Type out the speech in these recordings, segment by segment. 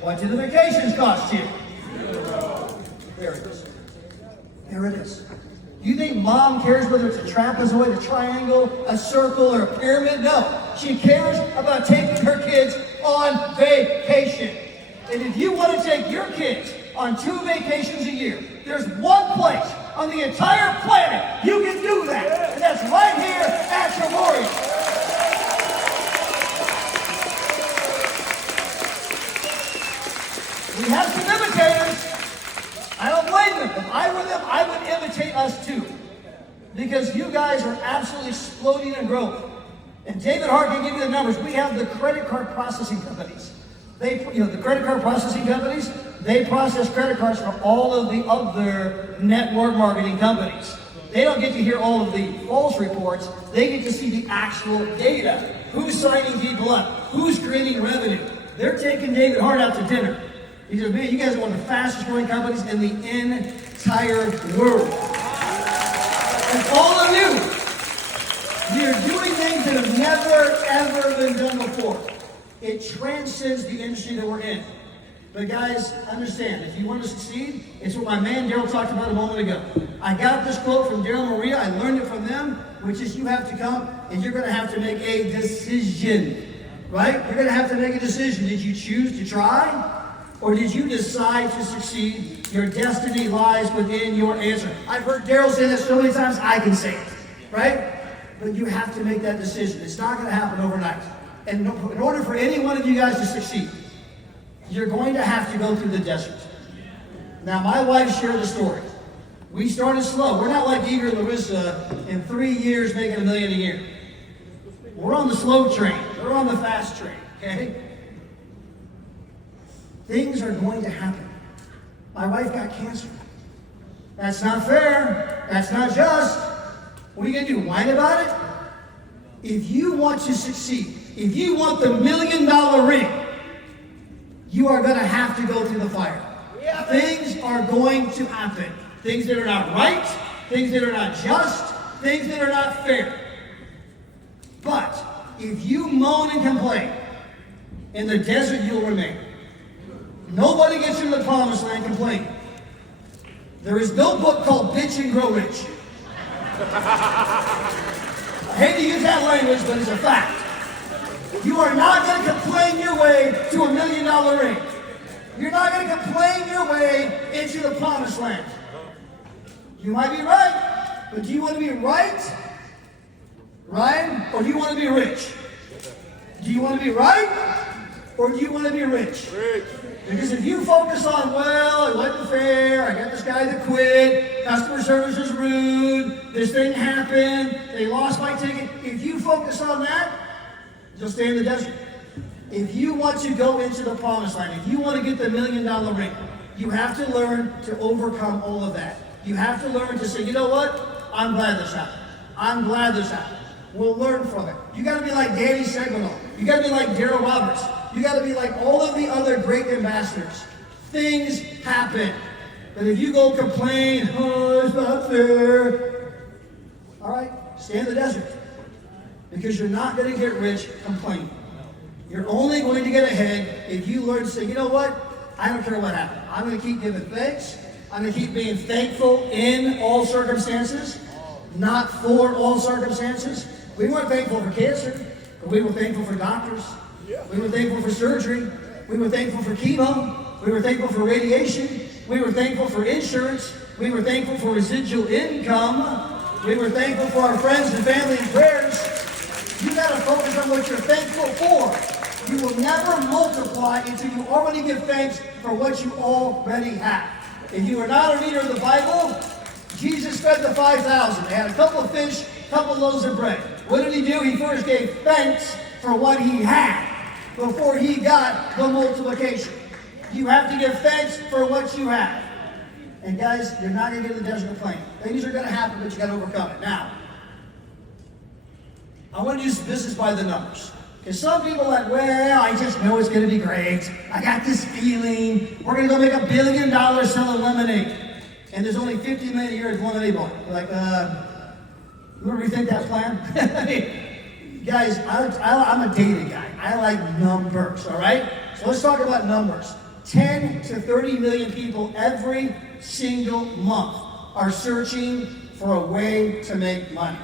What do the vacations cost you? There it is. There it is. You think mom cares whether it's a trapezoid, a triangle, a circle, or a pyramid? No. She cares about taking her kids on vacation. And if you want to take your kids on 2 vacations a year, there's one place on the entire planet you can do that. And that's right here at Memorial. We have some imitators. I don't blame them. If I were them, I would imitate us too. Because you guys are absolutely exploding in growth. And David Hart can give you the numbers. We have the credit card processing companies. The credit card processing companies, they process credit cards for all of the other network marketing companies. They don't get to hear all of the false reports. They get to see the actual data. Who's signing people up? Who's creating revenue? They're taking David Hart out to dinner. He says, man, you guys are one of the fastest growing companies in the entire world. And all of you, you're doing things that have never, ever been done before. It transcends the industry that we're in. But guys, understand, if you want to succeed, it's what my man Daryl talked about a moment ago. I got this quote from Daryl and Maria. I learned it from them, which is you have to come and you're going to have to make a decision. Right? You're going to have to make a decision. Did you choose to try? Or did you decide to succeed? Your destiny lies within your answer. I've heard Daryl say this so many times, I can say it, right? But you have to make that decision. It's not going to happen overnight. And in order for any one of you guys to succeed, you're going to have to go through the desert. Now, my wife shared the story. We started slow. We're not like Eager and Larissa in 3 years making $1 million a year. We're on the slow train. We're on the fast train, okay? Things are going to happen. My wife got cancer. That's not fair. That's not just. What are you going to do? Whine about it? If you want to succeed, if you want the $1 million ring, you are going to have to go through the fire. Yeah. Things are going to happen. Things that are not right, things that are not just, things that are not fair. But if you moan and complain, in the desert you'll remain. Nobody gets into the promised land complaining. There is no book called Bitch and Grow Rich. I hate to use that language, but it's a fact. You are not going to complain your way to $1 million ring. You're not going to complain your way into the promised land. You might be right, but do you want to be right, Ryan, or do you want to be rich? Do you want to be right, or do you want to be rich? Rich. Because if you focus on, well, it wasn't fair, I got this guy that quit, customer service is rude, this thing happened, they lost my ticket. If you focus on that, you'll stay in the desert. If you want to go into the promised land, if you want to get the $1 million ring, you have to learn to overcome all of that. You have to learn to say, you know what? I'm glad this happened. I'm glad this happened. We'll learn from it. You got to be like Danny Segmento. You got to be like Daryl Roberts. You got to be like all of the other great ambassadors. Things happen. But if you go complain, oh, it's not fair. All right, stay in the desert. Because you're not going to get rich complaining. You're only going to get ahead if you learn to say, you know what? I don't care what happened. I'm going to keep giving thanks. I'm going to keep being thankful in all circumstances, not for all circumstances. We weren't thankful for cancer, but we were thankful for doctors. We were thankful for surgery. We were thankful for chemo. We were thankful for radiation. We were thankful for insurance. We were thankful for residual income. We were thankful for our friends and family and prayers. You got to focus on what you're thankful for. You will never multiply until you already give thanks for what you already have. If you are not a reader of the Bible, Jesus fed the 5,000. They had a couple of fish, a couple of loaves of bread. What did he do? He first gave thanks for what he had before he got the multiplication. You have to give thanks for what you have. And guys, you're not going to get in the desert complaining. Things are going to happen, but you got to overcome it. Now, I want to use business by the numbers. Because some people are like, well, I just know it's going to be great. I got this feeling. We're going to go make $1 billion selling lemonade. And there's only 50 million a year in lemonade volume. You're like, you want to rethink that plan? I mean, guys, I'm a data guy. I like numbers, all right? So let's talk about numbers. 10 to 30 million people every single month are searching for a way to make money.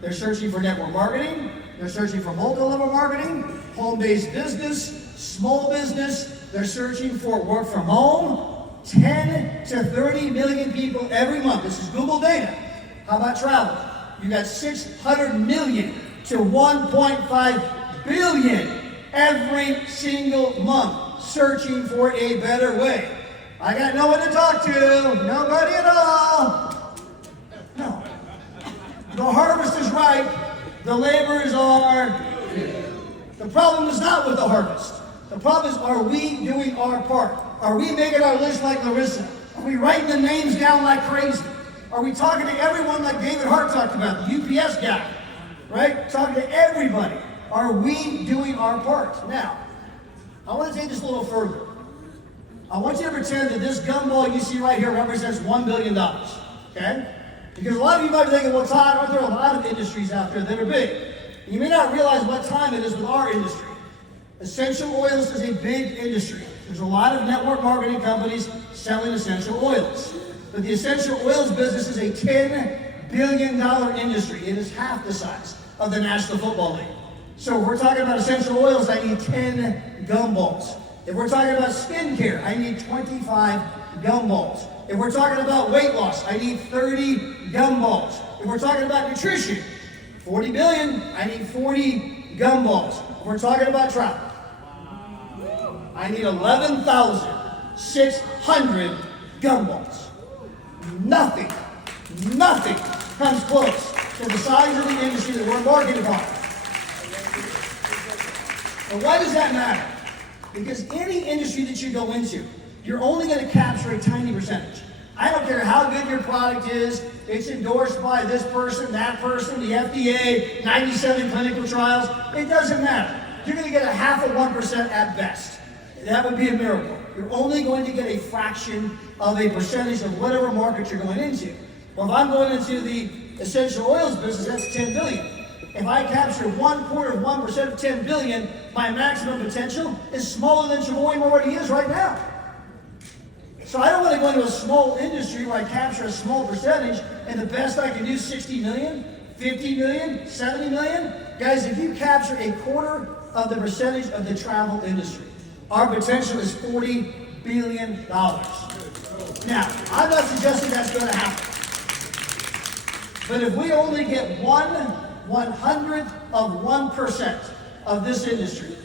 They're searching for network marketing. They're searching for multi-level marketing, home-based business, small business. They're searching for work from home. 10 to 30 million people every month. This is Google data. How about travel? You got 600 million to 1.5 billion every single month searching for a better way. I got no one to talk to. Nobody at all. No. The harvest is ripe. The laborers are. The problem is not with the harvest. The problem is, are we doing our part? Are we making our list like Larissa? Are we writing the names down like crazy? Are we talking to everyone like David Hart talked about, the UPS guy? Right? Talking to everybody. Are we doing our part? Now, I want to take this a little further. I want you to pretend that this gumball you see right here represents $1 billion. Okay? Because a lot of you might be thinking, well, Todd, aren't there a lot of industries out there that are big? You may not realize what time it is with our industry. Essential oils is a big industry. There's a lot of network marketing companies selling essential oils. But the essential oils business is a $10 billion industry. It is half the size of the National Football League. So if we're talking about essential oils, I need 10 gumballs. If we're talking about skincare, I need 25 gumballs. If we're talking about weight loss, I need 30 gumballs. If we're talking about nutrition, 40 billion, I need 40 gumballs. If we're talking about travel, I need 11,600 gumballs. Nothing comes close to the size of the industry that we're embarking upon. And why does that matter? Because any industry that you go into, you're only going to capture a tiny percentage. I don't care how good your product is, it's endorsed by this person, that person, the FDA, 97 clinical trials, it doesn't matter. You're going to get a 0.5% at best. That would be a miracle. You're only going to get a fraction of a percentage of whatever market you're going into. Well, if I'm going into the essential oils business, that's 10 billion. If I capture 0.25% of 10 billion, my maximum potential is smaller than Chamoy already is right now. So I don't want to go into a small industry where I capture a small percentage and the best I can do is 60 million, 50 million, 70 million. Guys, if you capture a quarter of the percentage of the travel industry, our potential is $40 billion. Now, I'm not suggesting that's going to happen. But if we only get 1/100% of this industry,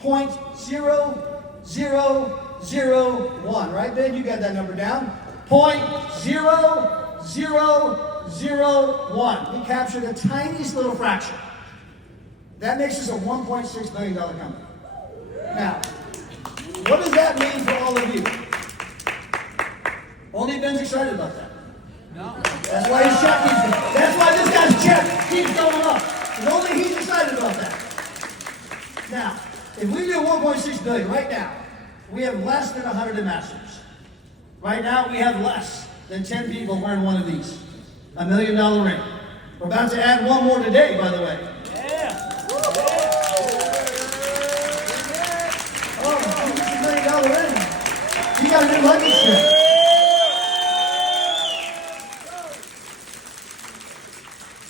0.0001, right, Ben? You got that number down. 0.0001. We captured the tiniest little fraction. That makes us a $1.6 billion company. Now, what does that mean for all of you? Only Ben's excited about that. No. That's why his check keeps going. That's why this guy's check keeps going up. And only he's excited about that. Now, if we do 1.6 billion right now, we have less than 100 ambassadors. Right now, we have less than 10 people wearing one of these. $1 million ring. We're about to add one more today, by the way. Yeah. Oh, $1 million ring. You got a new lucky strip.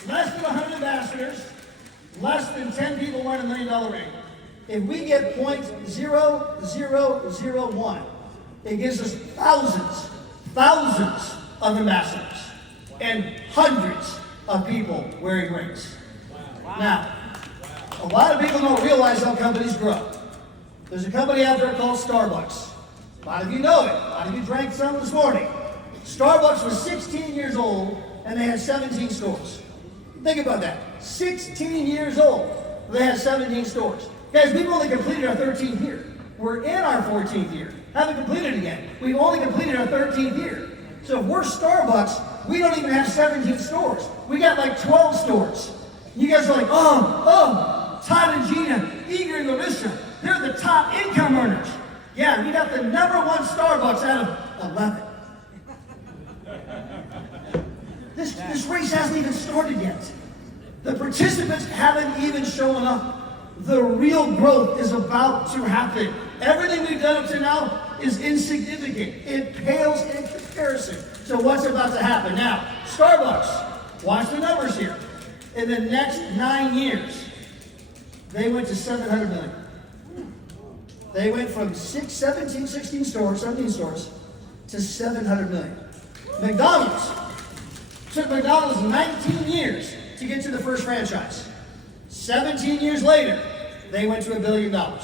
Less than 100 ambassadors, less than 10 people wearing $1 million ring. If we get 0.0001, it gives us thousands of ambassadors and hundreds of people wearing rings. Now, a lot of people don't realize how companies grow. There's a company out there called Starbucks. A lot of you know it. A lot of you drank some this morning. Starbucks was 16 years old and they had 17 stores. Think about that. 16 years old, they had 17 stores. Guys, we've only completed our 13th year. We're in our 14th year. Haven't completed it yet. We've only completed our 13th year. So if we're Starbucks, we don't even have 17 stores. We got like 12 stores. You guys are like, oh, Todd and Gina, Eager and Larissa, they're the top income earners. Yeah, we got the #1 Starbucks out of 11. This race hasn't even started yet. The participants haven't even shown up. The real growth is about to happen. Everything we've done up to now is insignificant. It pales in comparison to what's about to happen. Now, Starbucks, watch the numbers here. In the next 9 years, they went to 700 million. They went from 17 stores to 700 million. McDonald's took McDonald's 19 years to get to the first franchise. 17 years later, they went to $1 billion. How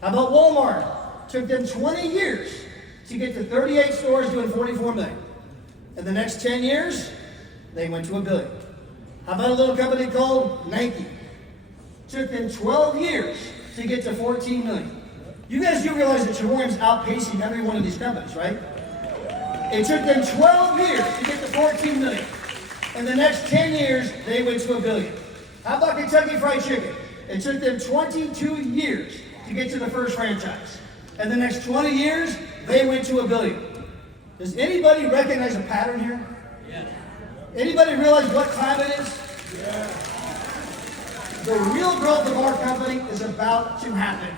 about Walmart? Took them 20 years to get to 38 stores doing 44 million. In the next 10 years, they went to $1 billion. How about a little company called Nike? Took them 12 years to get to 14 million. You guys do realize that Chavoyam's outpacing every one of these companies, right? It took them 12 years to get to 14 million. In the next 10 years, they went to $1 billion. How about Kentucky Fried Chicken? It took them 22 years to get to the first franchise. In the next 20 years, they went to $1 billion. Does anybody recognize a pattern here? Yeah. Anybody realize what time it is? Yeah. The real growth of our company is about to happen.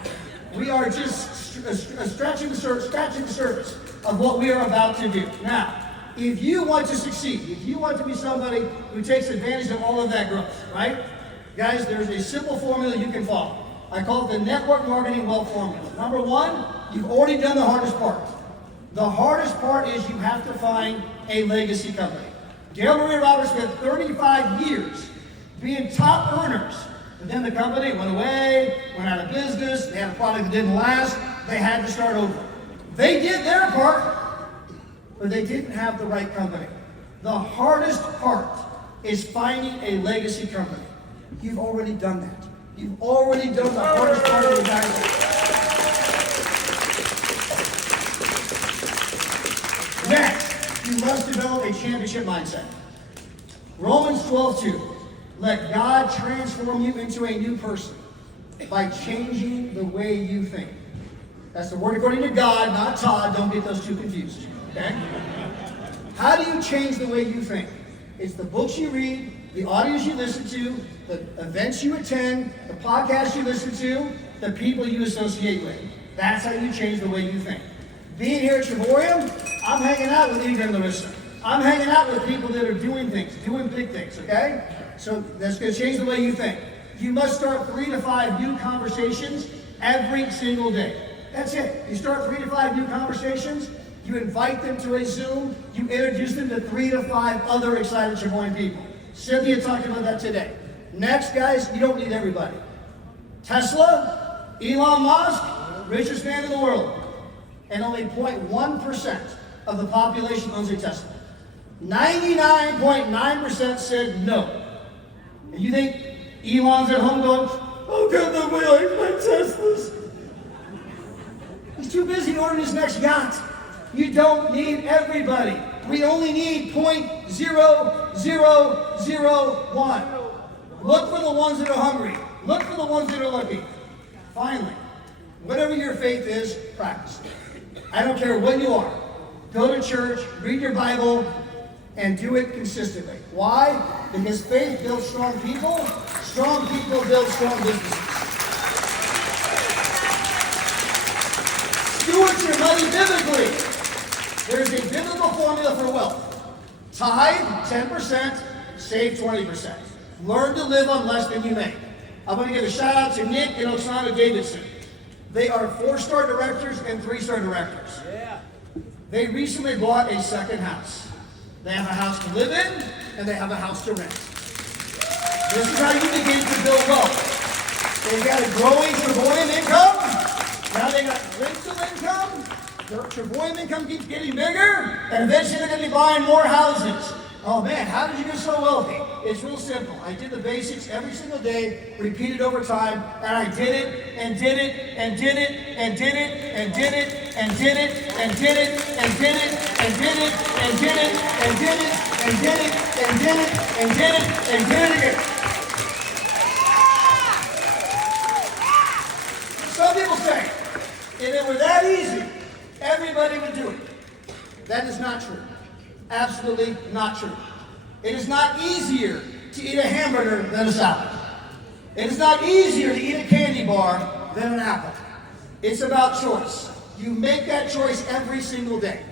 We are just scratching the surface of what we are about to do. Now, if you want to succeed, if you want to be somebody who takes advantage of all of that growth, right? Guys, there's a simple formula you can follow. I call it the network marketing wealth formula. Number one, you've already done the hardest part. The hardest part is you have to find a legacy company. Dale Marie Roberts spent 35 years being top earners. But then the company went away, went out of business, they had a product that didn't last, they had to start over. They did their part, but they didn't have the right company. The hardest part is finding a legacy company. You've already done that. You've already done the hardest part of the dynasty. Next, you must develop a championship mindset. Romans 12:2. Let God transform you into a new person by changing the way you think. That's the word according to God, not Todd. Don't get those two confused. Okay? How do you change the way you think? It's the books you read, the audios you listen to, the events you attend, the podcasts you listen to, the people you associate with. That's how you change the way you think. Being here at Chavoyam, I'm hanging out with Igor and Larissa. I'm hanging out with people that are doing things, doing big things, okay? So that's going to change the way you think. You must start 3 to 5 new conversations every single day. That's it. You start 3 to 5 new conversations, you invite them to a Zoom, you introduce them to 3 to 5 other excited Chavoyam people. Cynthia talked about that today. Next, guys, you don't need everybody. Tesla, Elon Musk, richest man in the world. And only 0.1% of the population owns a Tesla. 99.9% said no. And you think Elon's at home going, oh God, the way I like Teslas. He's too busy ordering his next yacht. You don't need everybody. We only need 0.0001. Look for the ones that are hungry. Look for the ones that are looking. Finally, whatever your faith is, practice it. I don't care what you are. Go to church, read your Bible, and do it consistently. Why? Because faith builds strong people build strong businesses. Steward your money biblically. There's a biblical formula for wealth. Tithe 10%, save 20%. Learn to live on less than you make. I want to give a shout out to Nick and Oksana Davidson. They are 4-star directors and 3-star directors. Yeah. They recently bought a second house. They have a house to live in, and they have a house to rent. This is how you begin to build wealth. They've got a growing Chavoyam income. Now they got rental income. Their Chavoyam income keeps getting bigger, and eventually they're going to be buying more houses. Oh man, how did you get so wealthy? It's real simple. I did the basics every single day, repeated over time, and I did it, and did it, and did it, and did it, and did it, and did it, and did it, and did it, and did it, and did it, and did it, and did it, and did it, and did it, and did it again. Some people say, if it were that easy, everybody would do it. That is not true. Absolutely not true. It is not easier to eat a hamburger than a salad. It is not easier to eat a candy bar than an apple. It's about choice. You make that choice every single day.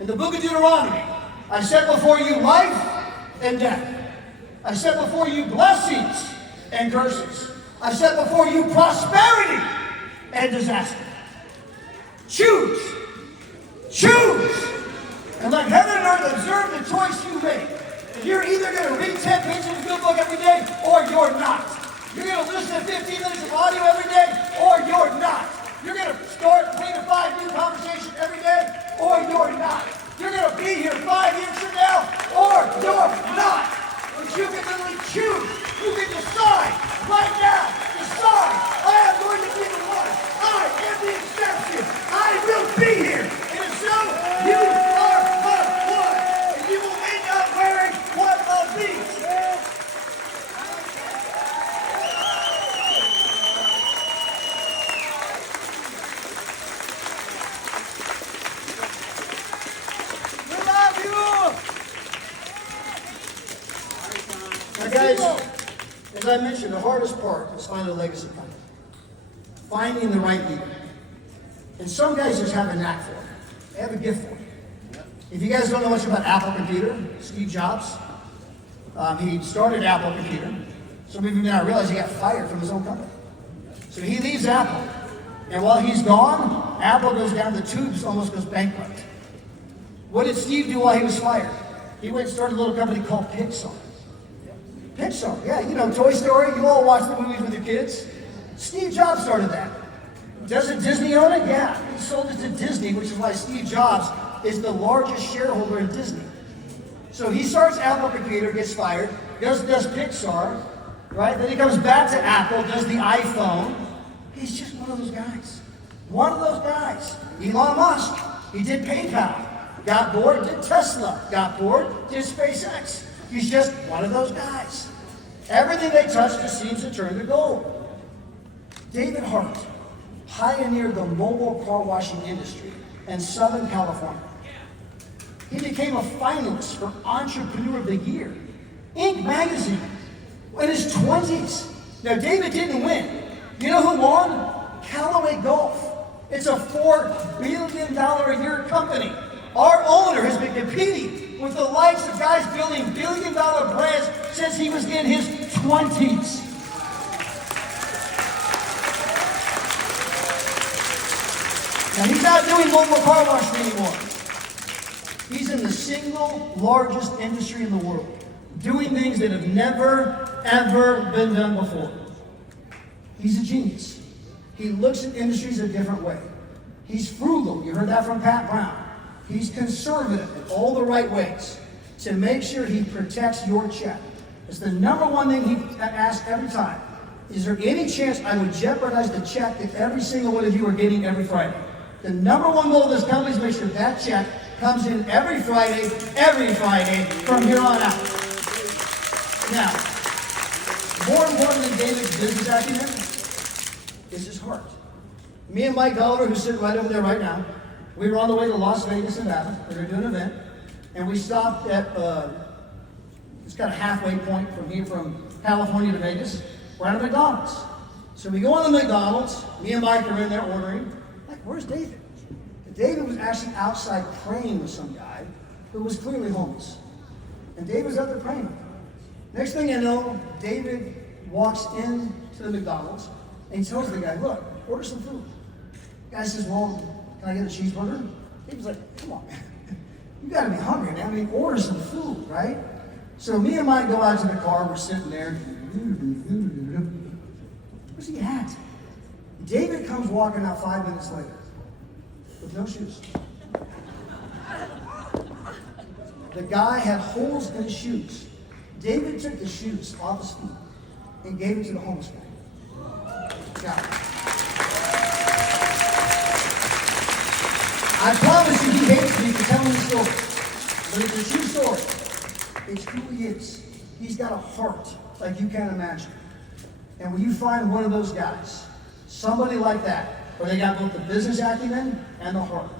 In the book of Deuteronomy, I set before you life and death. I set before you blessings and curses. I set before you prosperity and disaster. Choose. Choose. And let heaven and earth observe the choice you make. You're either going to read 10 pages of the good book every day, or you're not. You're going to listen to 15 minutes of audio every day, or you're not. You're going to start 3 to 5 new conversations every day, or you're not. You're going to be here 5 years from now, or you're not. But you can literally choose. You can decide right now. Decide. I am going to be the one. I am the exception. I will be here. And if so, you are but one. And you will end up wearing one of these. Now guys, as I mentioned, the hardest part is finding a legacy company. Finding the right leader. And some guys just have a knack for it. They have a gift for it. If you guys don't know much about Apple Computer, Steve Jobs, he started Apple Computer. Some of you may not realize he got fired from his own company. So he leaves Apple. And while he's gone, Apple goes down the tubes, almost goes bankrupt. What did Steve do while he was fired? He went and started a little company called Pixar. Pixar, yeah, you know, Toy Story, you all watch the movies with your kids. Steve Jobs started that. Doesn't Disney own it? Yeah, he sold it to Disney, which is why Steve Jobs is the largest shareholder in Disney. So he starts Apple Computer, gets fired, does Pixar, right? Then he comes back to Apple, does the iPhone. He's just one of those guys. One of those guys. Elon Musk, he did PayPal, got bored, did Tesla, got bored, did SpaceX. He's just one of those guys. Everything they touch just seems to turn to gold. David Hart pioneered the mobile car washing industry in Southern California. He became a finalist for Entrepreneur of the Year, Inc. magazine, in his 20s. Now, David didn't win. You know who won? Callaway Golf. It's a $4 billion a year company. Our owner has been competing with the likes of guys building billion-dollar brands since he was in his 20s. Now, he's not doing mobile car washing anymore. He's in the single largest industry in the world, doing things that have never, ever been done before. He's a genius. He looks at industries a different way. He's frugal. You heard that from Pat Brown. He's conservative in all the right ways to make sure he protects your check. It's the number one thing he asks every time. Is there any chance I would jeopardize the check that every single one of you are getting every Friday? The number one goal of this company is to make sure that check comes in every Friday from here on out. Now, more important than David's business acumen is his heart. Me and Mike Oliver, who's sitting right over there right now, we were on the way to Las Vegas, Nevada. We were doing an event, and we stopped at it's got a halfway point from here, from California to Vegas. We're at a McDonald's. So we go on the McDonald's. Me and Mike are in there ordering. Like, where's David? And David was actually outside praying with some guy who was clearly homeless. And David was out there praying with him. Next thing you know, David walks into the McDonald's and he tells the guy, look, order some food. The guy says, well, can I get a cheeseburger? He was like, come on, man. You gotta be hungry, man. I mean, order some food, right? So me and Mike go out to the car. We're sitting there. Where's he at? David comes walking out 5 minutes later with no shoes. The guy had holes in his shoes. David took the shoes off his feet and gave it to the homeless guy. Now, I promise you, he hates me for telling the story. But it's a true story. It's who he is. He's got a heart like you can't imagine. And when you find one of those guys, somebody like that, where they got both the business acumen and the heart,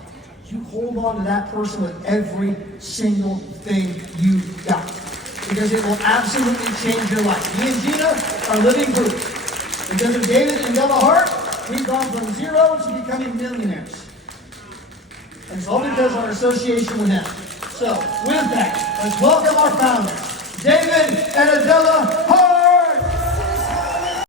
you hold on to that person with every single thing you got. Because it will absolutely change your life. Me and Gina are living proof. Because of David and Bella Hart, we've gone from zero to becoming millionaires. And it's all because of our association with him. So, with that, let's welcome our founder, David and